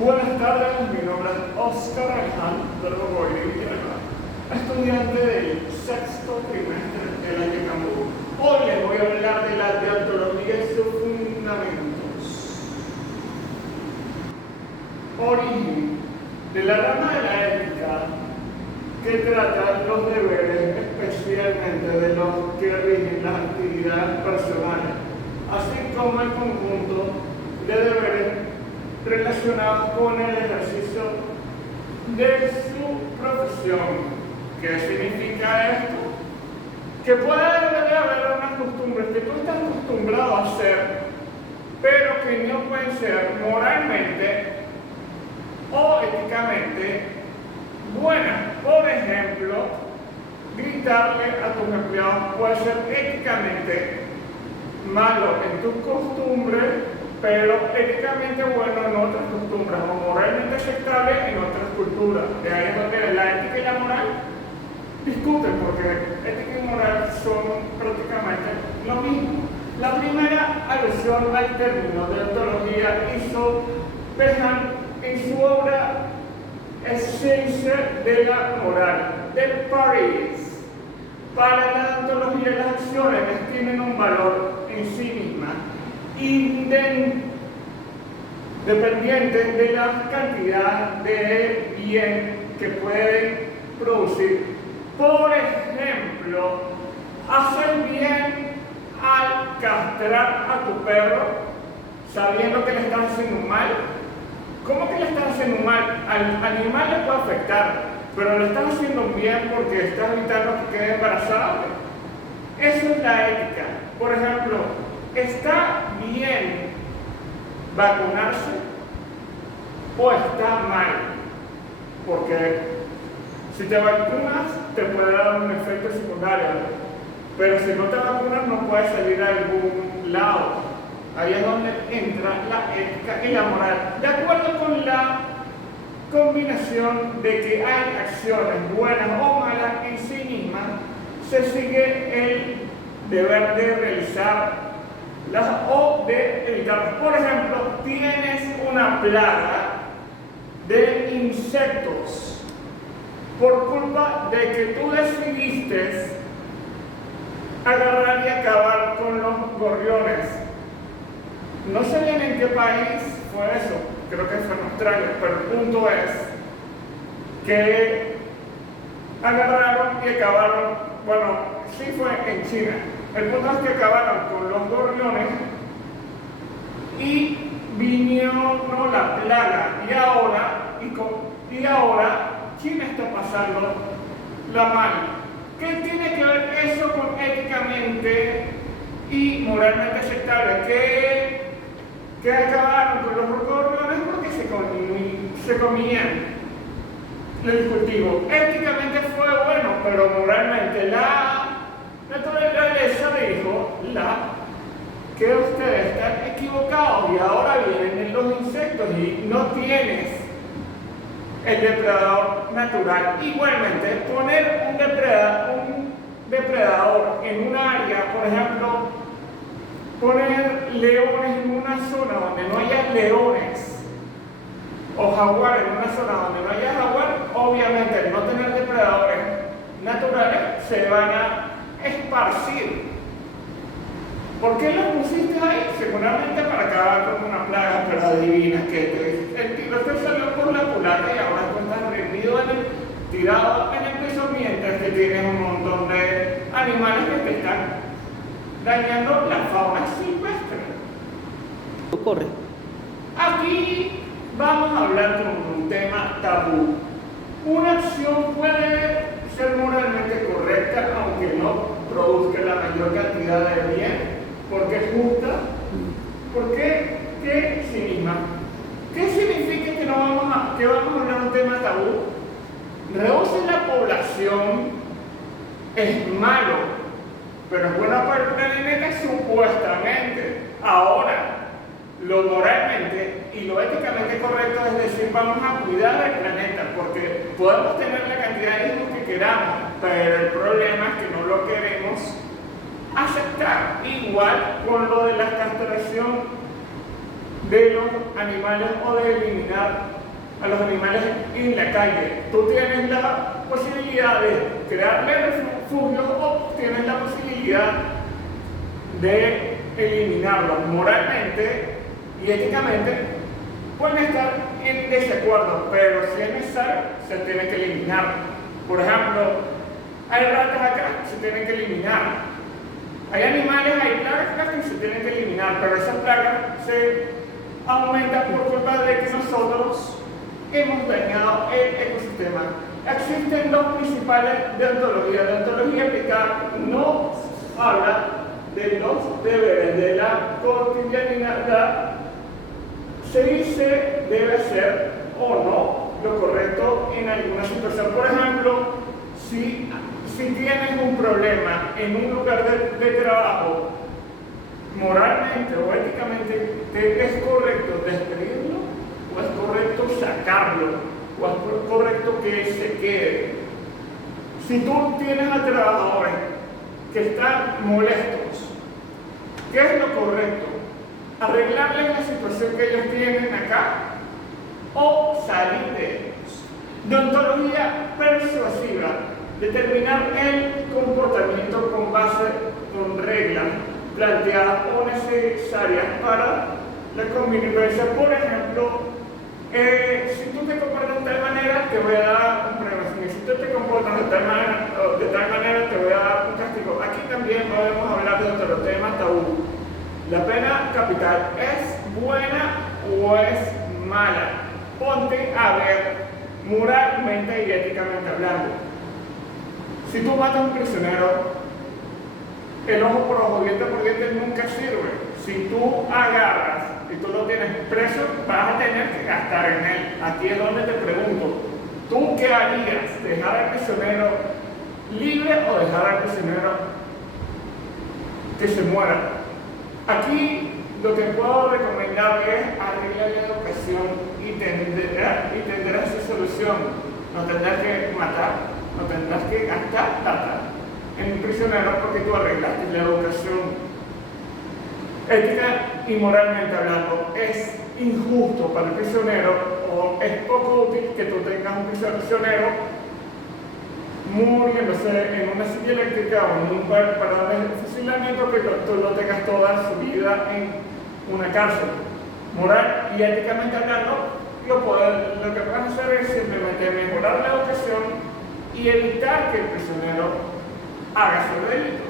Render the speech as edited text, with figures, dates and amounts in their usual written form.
Buenas tardes, mi nombre es Oscar Alejandro Boirilla, estudiante del sexto trimestre de la YECAMU. Hoy les voy a hablar de la deontología y sus fundamentos. Origen de la rama de la ética que trata los deberes, especialmente de los que rigen las actividades personales, así como el conjunto de deberes relacionados con el ejercicio de su profesión. ¿Qué significa esto? Que puede haber unas costumbres que tú estás acostumbrado a hacer, pero que no pueden ser moralmente o éticamente buenas. Por ejemplo, gritarle a tus empleados puede ser éticamente malo en tus costumbres, pero éticamente bueno en otras costumbres, o moralmente aceptable en otras culturas. De ahí es donde la ética y la moral discuten, porque ética y moral son prácticamente lo mismo. La primera alusión al término de ontología hizo Behan en su obra Esencia de la Moral, de París. Para la ontología, las acciones tienen un valor en sí mismas, dependiente de la cantidad de bien que pueden producir. Por ejemplo, hacer bien al castrar a tu perro sabiendo que le estás haciendo un mal. ¿Cómo que le estás haciendo un mal? Al animal le puede afectar, pero le estás haciendo un bien porque estás evitando que quede embarazada. Eso es la ética. Por ejemplo, ¿está bien vacunarse o está mal? Porque si te vacunas te puede dar un efecto secundario, pero si no te vacunas no puedes salir a algún lado. Ahí es donde entra la ética y la moral. De acuerdo con la combinación de que hay acciones buenas o malas en sí mismas, se sigue el deber de realizar o de evitarlas. Por ejemplo, tienes una plaga de insectos por culpa de que tú decidiste agarrar y acabar con los gorriones. No sé bien en qué país fue eso, creo que fue en Australia, pero el punto es que agarraron y acabaron, bueno, sí fue en China. El punto es que acabaron con los gorriones y vino la plaga. Y ahora China está pasando la mal. ¿Qué tiene que ver eso con éticamente y moralmente aceptable? Que acabaron con los gorriones porque se comían el cultivo. Éticamente fue bueno, pero moralmente la naturaleza dijo que ustedes están equivocados y ahora vienen los insectos y no tienes el depredador natural. Igualmente, poner un depredador en un área, por ejemplo, poner leones en una zona donde no haya leones, o jaguares en una zona donde no haya jaguar, obviamente al no tener depredadores naturales se van a esparcir. ¿Por qué los pusiste ahí? Seguramente para acabar con una plaga, pero adivina que el tiro te salió por la culata y ahora tú estás rendido tirado en el piso mientras que tienes un montón de animales que te están dañando la fauna silvestre. Ocurre. Aquí vamos a hablar con un tema tabú. Una acción puede ser moralmente correcta aunque no produzca la mayor cantidad de bien, porque es justa, porque ¿qué significa? ¿Qué significa que vamos a hablar de un tema tabú? Reducir la población es malo, pero es buena para el planeta supuestamente. Ahora, lo moralmente y lo éticamente correcto es decir, vamos a cuidar el planeta, porque podemos tener la cantidad de hijos que queramos, pero el problema es que no lo queremos aceptar. Igual con lo de la castración de los animales o de eliminar a los animales en la calle. Tú tienes la posibilidad de crearle refugio o tienes la posibilidad de eliminarlos. Moralmente y éticamente pueden estar en desacuerdo, pero si es necesario se tiene que eliminar. Por ejemplo, hay ratas acá que se tienen que eliminar. Hay animales, hay plagas que se tienen que eliminar, pero esa plaga se aumenta por culpa de que nosotros hemos dañado el ecosistema. Existen dos principales deontologías. La deontología aplicada no habla de los deberes, de la cotidianidad. Se dice debe ser o no lo correcto en alguna situación. Por ejemplo, si tienes un problema en un lugar de trabajo, moralmente o éticamente, ¿es correcto despedirlo o es correcto sacarlo o es correcto que se quede? Si tú tienes a trabajadores que están molestos, ¿qué es lo correcto? ¿Arreglarles la situación que ellos tienen acá o salir de ellos? Deontología persuasiva: determinar el comportamiento con base con reglas planteadas o necesarias para la convivencia. Por ejemplo, si tú te comportas de tal manera, te voy a dar un premio. Si tú te comportas de tal manera, te voy a dar un castigo. Aquí también podemos hablar de otro tema tabú. ¿La pena capital es buena o es mala? Ponte a ver moralmente y éticamente hablando. Si tú matas a un prisionero, el ojo por ojo, diente por diente nunca sirve. Si tú agarras y tú lo tienes preso, vas a tener que gastar en él. Aquí es donde te pregunto, ¿tú qué harías? ¿Dejar al prisionero libre o dejar al prisionero que se muera? Aquí lo que puedo recomendar es arreglar la educación y tendrás esa solución. No tendrás que matar, no tendrás que gastar plata en un prisionero porque tú arreglaste la educación. Ética y moralmente hablando, es injusto para el prisionero o es poco útil que tú tengas un prisionero muriéndose en una silla eléctrica o en un parado de fusilamiento, que tú lo tengas toda su vida en una cárcel. Moral y éticamente hablando, lo que puedes hacer es simplemente mejorar la educación y evitar que el prisionero haga su delito.